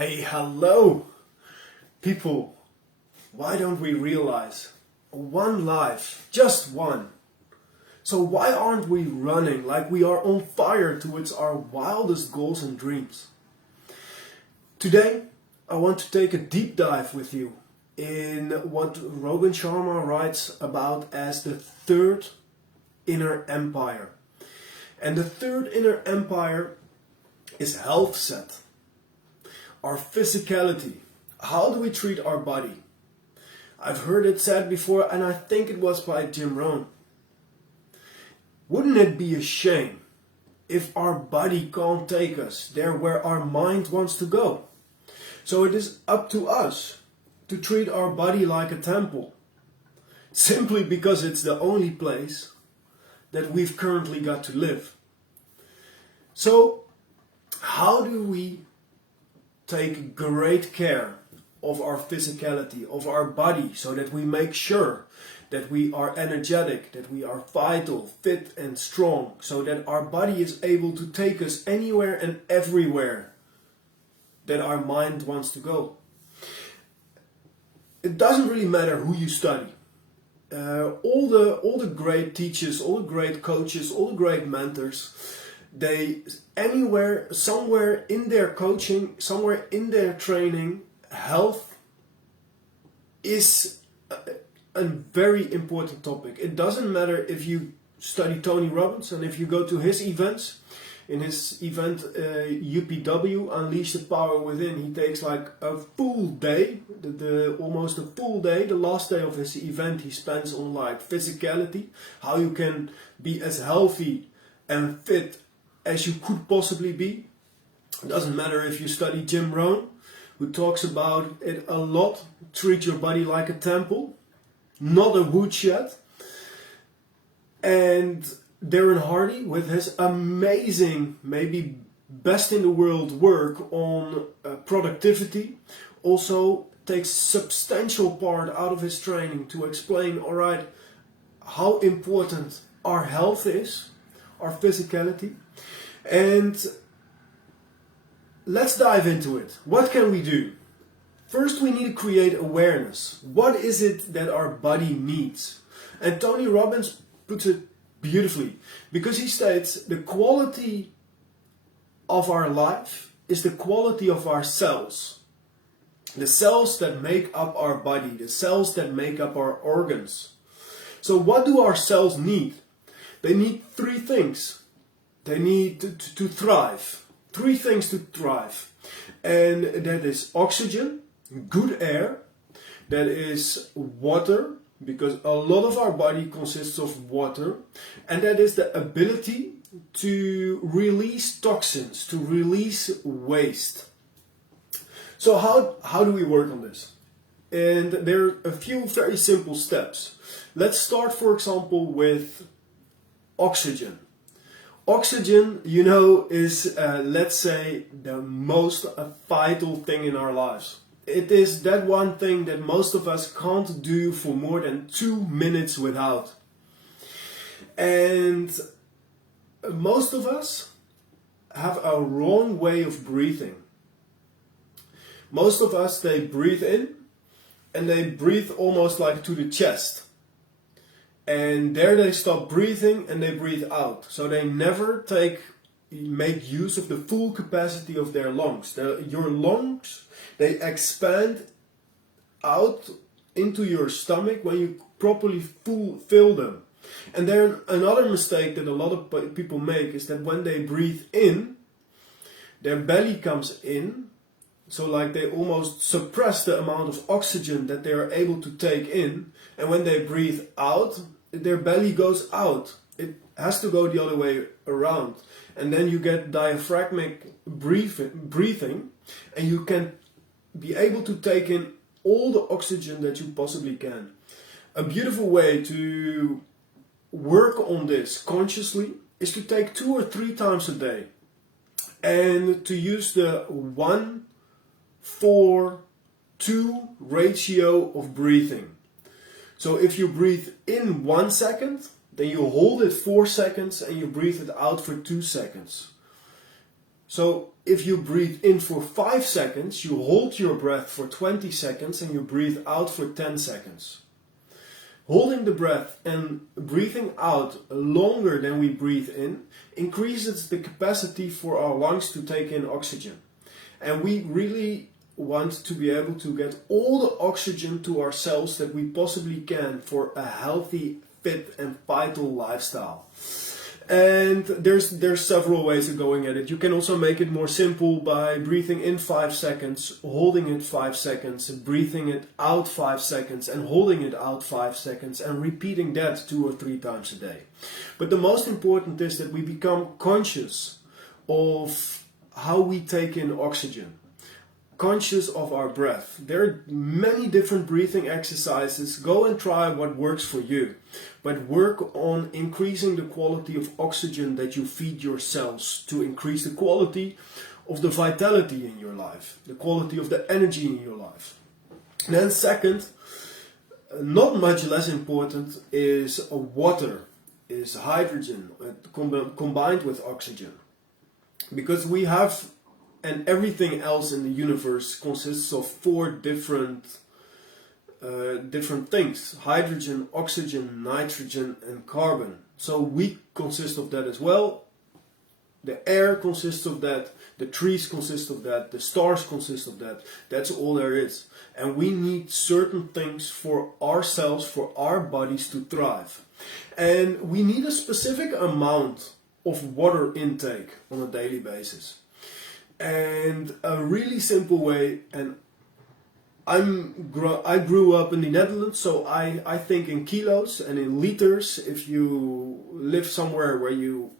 Hey, hello! People, why don't we realize one life, just one? So why aren't we running like we are on fire towards our wildest goals and dreams? Today, I want to take a deep dive with you in what Robin Sharma writes about as the third inner empire. And the third inner empire is health set. Our physicality. How do we treat our body? I've heard it said before, and I think it was by Jim Rohn. Wouldn't it be a shame if our body can't take us there where our mind wants to go? So it is up to us to treat our body like a temple, simply because it's the only place that we've currently got to live. So, how do we take great care of our physicality, of our body, so that we make sure that we are energetic, that we are vital, fit and strong, so that our body is able to take us anywhere and everywhere that our mind wants to go? It doesn't really matter who you study. All the great teachers, all the great coaches, all the great mentors, they anywhere, somewhere in their coaching, somewhere in their training, health is a very important topic. It doesn't matter if you study Tony Robbins and if you go to his events. In his event UPW, Unleash the Power Within, he takes like a full day, almost a full day. The last day of his event he spends on like physicality, how you can be as healthy and fit as you could possibly be. It doesn't matter if you study Jim Rohn, who talks about it a lot. Treat your body like a temple, not a woodshed. And Darren Hardy, with his amazing, maybe best in the world work on productivity, also takes substantial part out of his training to explain, alright, how important our health is, our physicality. And let's dive into it. What can we do? First, we need to create awareness. What is it that our body needs? And Tony Robbins puts it beautifully, because he states the quality of our life is the quality of our cells. The cells that make up our body, the cells that make up our organs. So what do our cells need? They need three things. They need to thrive. Three things to thrive. And that is oxygen, good air, that is water, because a lot of our body consists of water, and that is the ability to release toxins, to release waste. So how do we work on this? And there are a few very simple steps. Let's start, for example, with oxygen. Oxygen, you know, is, let's say, the most vital thing in our lives. It is that one thing that most of us can't do for more than 2 minutes without. And most of us have a wrong way of breathing. Most of us, they breathe in and they breathe almost like to the chest. And there they stop breathing and they breathe out. So they never make use of the full capacity of their lungs. Your lungs, they expand out into your stomach when you properly fill them. And then another mistake that a lot of people make is that when they breathe in, their belly comes in. So like they almost suppress the amount of oxygen that they are able to take in. And when they breathe out, their belly goes out. It has to go the other way around. And then you get diaphragmatic breathing, and you can be able to take in all the oxygen that you possibly can. A beautiful way to work on this consciously is to take 2 or 3 times a day and to use the 1-4-2 ratio of breathing. So if you breathe in 1 second, then you hold it 4 seconds and you breathe it out for 2 seconds. So if you breathe in for 5 seconds, you hold your breath for 20 seconds and you breathe out for 10 seconds. Holding the breath and breathing out longer than we breathe in increases the capacity for our lungs to take in oxygen. And we really want to be able to get all the oxygen to our cells that we possibly can for a healthy, fit and vital lifestyle. And there's several ways of going at it. You can also make it more simple by breathing in 5 seconds, holding it 5 seconds, breathing it out 5 seconds and holding it out 5 seconds and repeating that 2 or 3 times a day. But the most important is that we become conscious of how we take in oxygen. Conscious of our breath. There are many different breathing exercises. Go and try what works for you. But work on increasing the quality of oxygen that you feed your cells to increase the quality of the vitality in your life, the quality of the energy in your life. And then second, not much less important, is water, is hydrogen combined with oxygen. Because we have, and everything else in the universe consists of 4 different things: hydrogen, oxygen, nitrogen and carbon. So we consist of that as well. The air consists of that, the trees consist of that, the stars consist of that. That's all there is. And we need certain things for ourselves, for our bodies to thrive. And we need a specific amount of water intake on a daily basis. And a really simple way, and I grew up in the Netherlands, so I think in kilos and in liters. If you live somewhere where you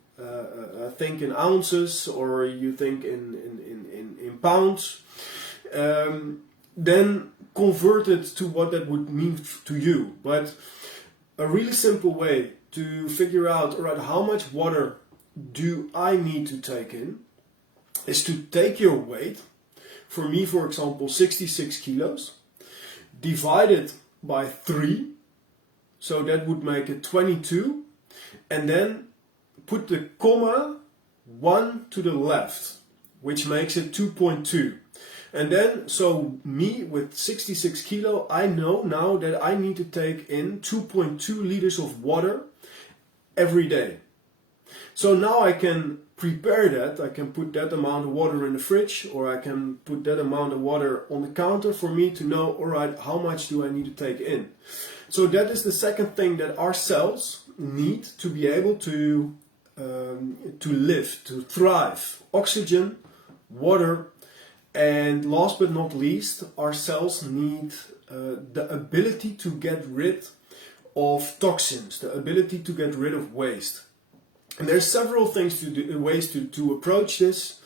think in ounces or you think in pounds, then convert it to what that would mean to you. But a really simple way to figure out, all right, how much water do I need to take in, is to take your weight. For me, for example, 66 kilos, divide it by 3, so that would make it 22, and then put the comma 1 to the left, which makes it 2.2. And then, so me with 66 kilo, I know now that I need to take in 2.2 liters of water every day. So now I can prepare that. I can put that amount of water in the fridge, or I can put that amount of water on the counter for me to know, all right, how much do I need to take in? So that is the second thing that our cells need to be able to live, to thrive. Oxygen, water, and last but not least, our cells need the ability to get rid of toxins, the ability to get rid of waste. And there's several things ways to approach this.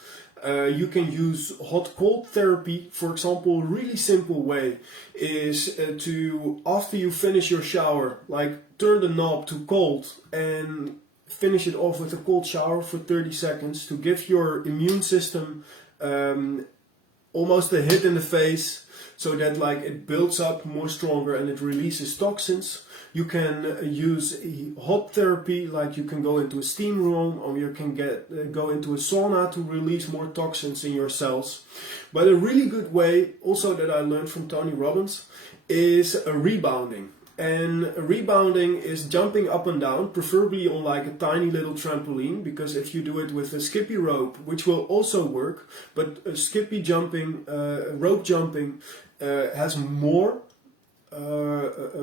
You can use hot-cold therapy. For example, a really simple way is to, after you finish your shower, like turn the knob to cold and finish it off with a cold shower for 30 seconds to give your immune system almost a hit in the face, so that like it builds up more stronger and it releases toxins. You can use hot therapy, like you can go into a steam room, or you can go into a sauna to release more toxins in your cells. But a really good way, also that I learned from Tony Robbins, is rebounding. And rebounding is jumping up and down, preferably on like a tiny little trampoline, because if you do it with a skippy rope, which will also work, but skippy jumping, rope jumping has more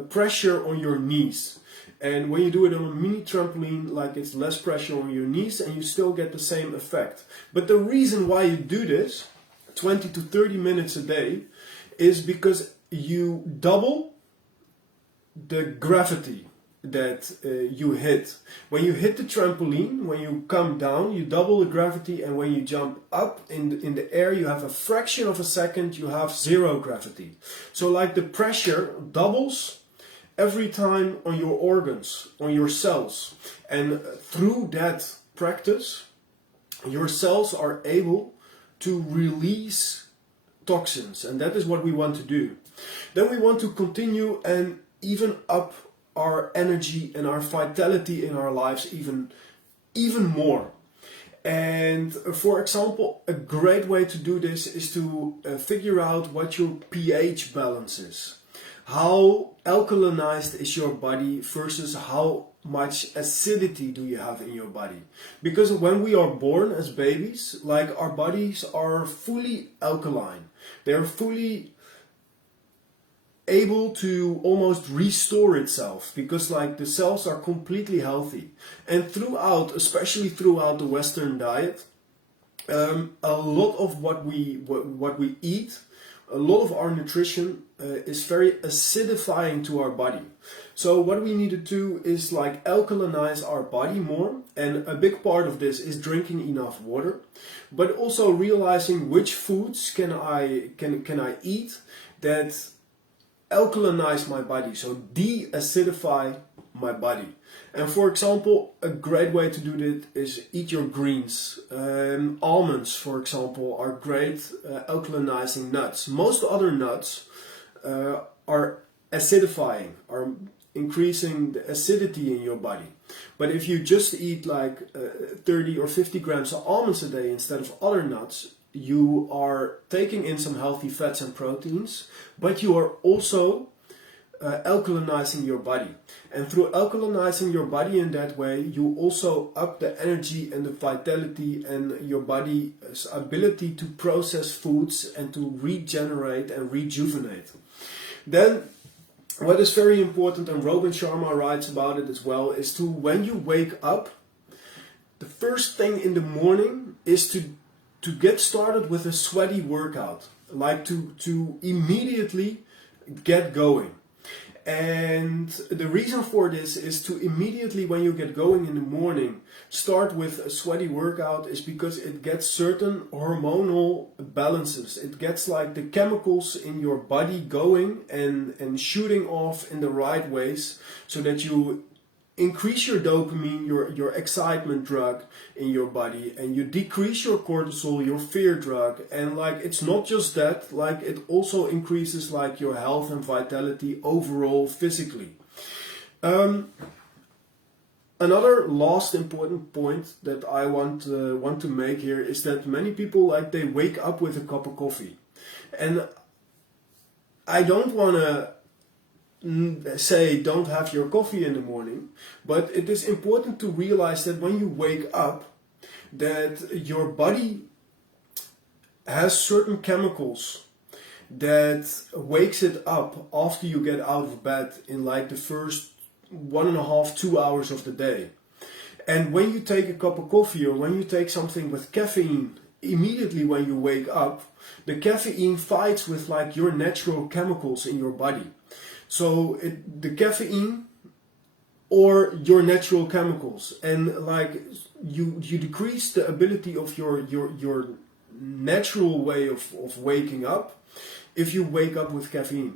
pressure on your knees. And when you do it on a mini trampoline, like it's less pressure on your knees and you still get the same effect. But the reason why you do this 20 to 30 minutes a day is because you double the gravity that you hit. When you hit the trampoline, when you come down, you double the gravity, and when you jump up in the air, you have a fraction of a second, you have 0 gravity. So like the pressure doubles every time on your organs, on your cells. And through that practice, your cells are able to release toxins, and that is what we want to do. Then we want to continue and even up our energy and our vitality in our lives even more. And for example, a great way to do this is to figure out what your pH balance is. How alkalinized is your body versus how much acidity do you have in your body? Because when we are born as babies, like, our bodies are fully alkaline. They're fully able to almost restore itself, because like the cells are completely healthy. And throughout, especially throughout the Western diet, a lot of what we eat, a lot of our nutrition is very acidifying to our body. So what we need to do is like alkalinize our body more, and a big part of this is drinking enough water, but also realizing which foods can I eat that alkalinize my body, so de-acidify my body. And for example, a great way to do that is eat your greens. Almonds, for example, are great alkalinizing nuts. Most other nuts are acidifying, are increasing the acidity in your body. But if you just eat like 30 or 50 grams of almonds a day instead of other nuts, you are taking in some healthy fats and proteins, but you are also alkalinizing your body. And through alkalinizing your body in that way, you also up the energy and the vitality and your body's ability to process foods and to regenerate and rejuvenate. Then what is very important, and Robin Sharma writes about it as well, is to, when you wake up, the first thing in the morning is to get started with a sweaty workout, like to immediately get going. And the reason for this is to immediately, when you get going in the morning, start with a sweaty workout, is because it gets certain hormonal balances. It gets like the chemicals in your body going and shooting off in the right ways, so that you increase your dopamine, your excitement drug in your body, and you decrease your cortisol, your fear drug. And like, it's not just that, like, it also increases like your health and vitality overall physically. Another last important point that I want to make here is that many people, like, they wake up with a cup of coffee, and I don't want to say don't have your coffee in the morning, but it is important to realize that when you wake up, that your body has certain chemicals that wakes it up after you get out of bed in like the first 1.5, 2 hours of the day. And when you take a cup of coffee, or when you take something with caffeine, immediately when you wake up, the caffeine fights with like your natural chemicals in your body. So the caffeine or your natural chemicals, and like you decrease the ability of your natural way of waking up if you wake up with caffeine.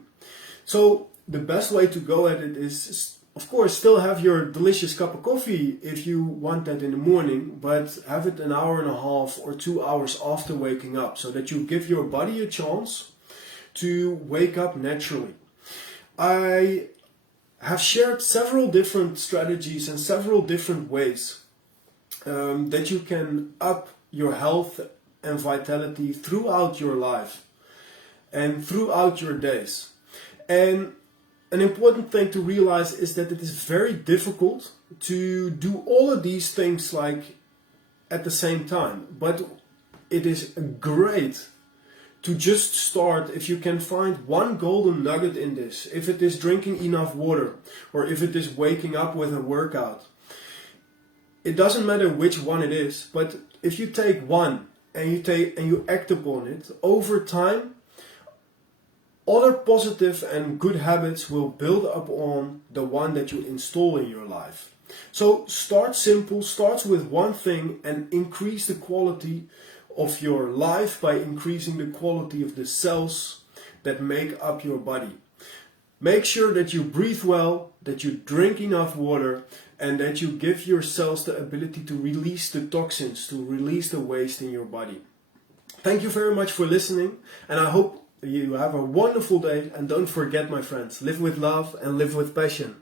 So the best way to go at it is, of course, still have your delicious cup of coffee if you want that in the morning, but have it 1.5 hours or 2 hours after waking up, so that you give your body a chance to wake up naturally. I have shared several different strategies and several different ways that you can up your health and vitality throughout your life and throughout your days. And an important thing to realize is that it is very difficult to do all of these things like at the same time, but it is great to just start. If you can find one golden nugget in this, if it is drinking enough water, or if it is waking up with a workout, it doesn't matter which one it is, but if you take one and you act upon it, over time, other positive and good habits will build up on the one that you install in your life. So start simple, start with one thing, and increase the quality of your life by increasing the quality of the cells that make up your body. Make sure that you breathe well, that you drink enough water, and that you give your cells the ability to release the toxins, to release the waste in your body. Thank you very much for listening, and I hope you have a wonderful day. And don't forget, my friends, live with love and live with passion.